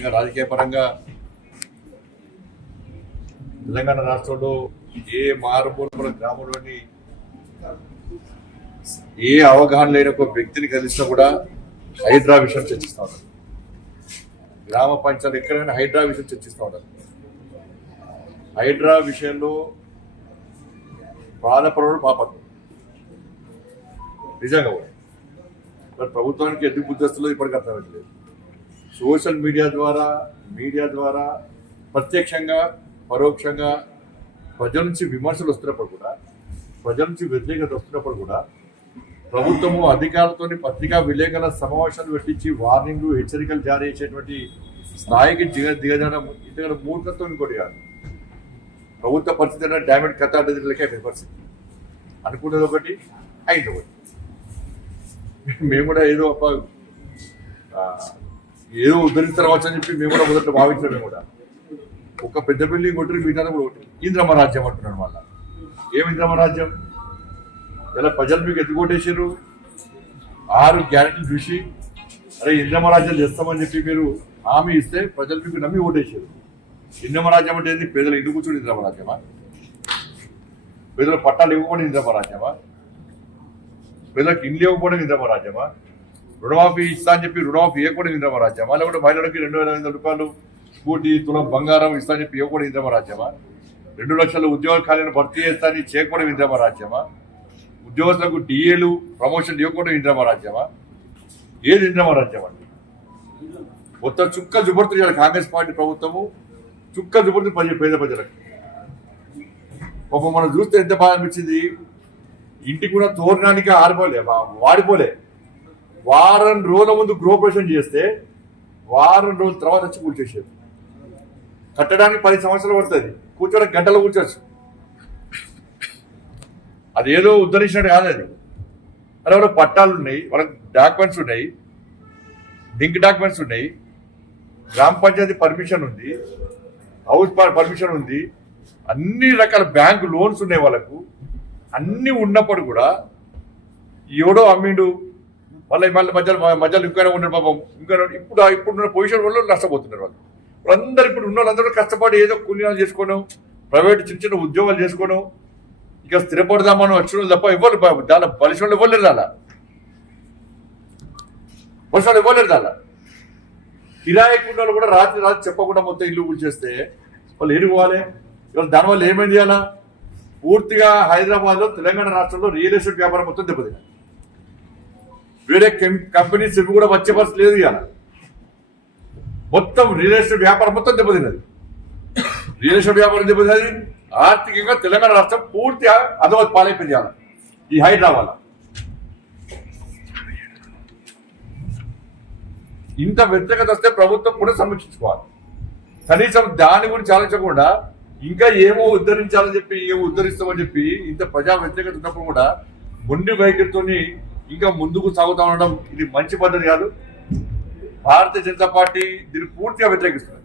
ముఖ్యంగా రాజకీయ పరంగా తెలంగాణ రాష్ట్రంలో ఏ మారుమూల గ్రామంలోని ఏ అవగాహన లేని ఒక వ్యక్తిని కలిసినా కూడా హైడ్రా విషయం చర్చిస్తూ ఉన్నారు. గ్రామ పంచాయతీ ఎక్కడైనా హైడ్రా విషయం చర్చిస్తూ ఉన్నారు. హైడ్రా విషయంలో బాధపడడం పాపం నిజంగా కూడా మరి ప్రభుత్వానికి ఎందుకు బుద్ధిస్తులో ఇప్పటికీ అర్థమవుతలేదు. సోషల్ మీడియా ద్వారా ప్రత్యక్షంగా పరోక్షంగా ప్రజల నుంచి విమర్శలు వస్తున్నప్పుడు కూడా, ప్రజల నుంచి వ్యతిరేకత వస్తున్నప్పుడు కూడా ప్రభుత్వము అధికారులతో పత్రికా విలేకరుల సమావేశాలు పెట్టించి వార్నింగ్ హెచ్చరికలు జారీ చేసేటువంటి స్థాయికి దిగజాడం ఇంతకన్నా మూర్ఖత్వం ఇంకోటి కాదు. ప్రభుత్వ పరిస్థితి డామేజ్ కథ అంటే పరిస్థితి అనుకున్నది ఒకటి అయింది ఒకటి. మేము కూడా ఏదో ఉద్ధరిస్తారవచ్చు అని చెప్పి మేము కూడా మొదట భావించాం. మేము కూడా ఒక పెద్ద బిల్డింగ్ కొట్టి మిగతా కూడా ఒకటి ఇంద్రమ రాజ్యం అంటున్నాడు. మళ్ళా ఏమి ఇంద్రమ రాజ్యం? ఇలా ప్రజలు మీకు ఎందుకు ఓటేసారు? 6 గ్యారెంటీలు చూసి అరే ఇంద్రమ రాజ్యం చేస్తామని చెప్పి మీరు హామీ ఇస్తే ప్రజలు మీకు నమ్మి ఓటేసారు. ఇంద్రమ రాజ్యం అంటే ఏంది? పేదలు ఇంటి కూర్చొని ఇంద్రమ రాజ్యమా? పేదల పట్టాలు ఇవ్వకపోవడం ఇంద్రమ రాజ్యమా? పేదలకు ఇండ్లు ఇవ్వకపోవడం ఇంద్రమ రాజ్యమా? రుణమాఫీ ఇస్తా అని చెప్పి రుణమాఫీ ఇవ్వకపోవడం ఇంద్రమ రాజ్యమా? లేకపోతే మహిళలకి 2,500 రూపాయలు స్కూటీ తులం బంగారం ఇస్తా అని చెప్పి ఇవ్వకపోవడం ఇంద్రమ రాజ్యమా? 2 లక్షల ఉద్యోగ ఖాళీలను భర్తీ చేస్తా అని చేయకపోవడం ఇంద్రమ రాజ్యమా? ఉద్యోగస్తులకు డిఏలు ప్రమోషన్ ఇవ్వకపోవడం ఇంద్రమ రాజ్యమా? ఏది ఇంద్రమ రాజ్యం అండి? మొత్తం చుక్క జుబర్తు చేయాలి కాంగ్రెస్ పార్టీ ప్రభుత్వము. చుక్క జుబర్తు పేద ప్రజలకు. మనం చూస్తే ఎంత బాగా అనిపించింది. ఇంటికి కూడా తోరణానికి వాడిపోలే. వారం రోజుల ముందు గృహప్రవేశం చేస్తే వారం రోజుల తర్వాత వచ్చి కూర్చేసారు. కట్టడానికి 10 సంవత్సరాలు పడుతుంది, కూర్చోడానికి గంటలు కూర్చోవచ్చు. అదేదో ఉద్ధరించినట్టు కాదు అది. అరే వాళ్ళకి పట్టాలు ఉన్నాయి, వాళ్ళకి డాక్యుమెంట్స్ ఉన్నాయి, లింక్ డాక్యుమెంట్స్ ఉన్నాయి, గ్రామ పంచాయతీ పర్మిషన్ ఉంది, హౌస్ పర్మిషన్ ఉంది, అన్ని రకాల బ్యాంకు లోన్స్ ఉన్నాయి వాళ్ళకు. అన్ని ఉన్నప్పుడు కూడా ఎవడో అమ్మిండు, మళ్ళీ మధ్యలో ఇంకైనా ఉన్నాడు పాపం. ఇప్పుడున్న పొజిషన్ వల్ల నష్టపోతున్నారు వాళ్ళు. వాళ్ళందరూ ఇప్పుడు ఉన్న వాళ్ళందరూ కష్టపడి ఏదో కూలీనాలు చేసుకోను, ప్రైవేట్ చిన్న ఉద్యోగాలు చేసుకోను, ఇక స్థిరపడదామని వచ్చిన తప్ప ఎవరు దాని పరిశ్రమలు ఇవ్వలేరు. దాని కిరాయికున్న కూడా రాత్రి చెప్పకుండా మొత్తం ఇల్లు కూల్చేస్తే వాళ్ళు ఏడుకోవాలి. ఇవాళ దానివల్ల ఏమైంది? అలా పూర్తిగా హైదరాబాద్లో తెలంగాణ రాష్ట్రంలో రియల్ ఎస్టేట్ వ్యాపారం మొత్తం దెబ్బతింది. వేరే కంపెనీస్ ఇవి కూడా వచ్చే పరిస్థితి లేదు. ఇవాళ మొత్తం రియల్ ఎస్టేట్ వ్యాపారం మొత్తం దెబ్బతిన్నది. రియల్ ఎస్టేట్ వ్యాపారం దెబ్బతిన్నది. ఆర్థికంగా తెలంగాణ రాష్ట్రం పూర్తిగా అధోగతి పాలైపోయింది ఇవాళ ఈ హైడ్రా వల్ల. ఇంత వ్యతిరేకత వస్తే ప్రభుత్వం కూడా సమీక్షించుకోవాలి. కనీసం దాని గురించి ఆలోచించకుండా ఇంకా ఏమో ఉద్ధరించాలని చెప్పి ఏమో ఉద్ధరిస్తామని చెప్పి ఇంత ప్రజా వ్యతిరేకత ఉన్నప్పుడు కూడా మొండి వైఖరితో ఇంకా ముందుకు సాగుతా ఉండడం ఇది మంచి పద్ధతి కాదు. భారతీయ జనతా పార్టీ దీన్ని పూర్తిగా వ్యతిరేకిస్తుంది.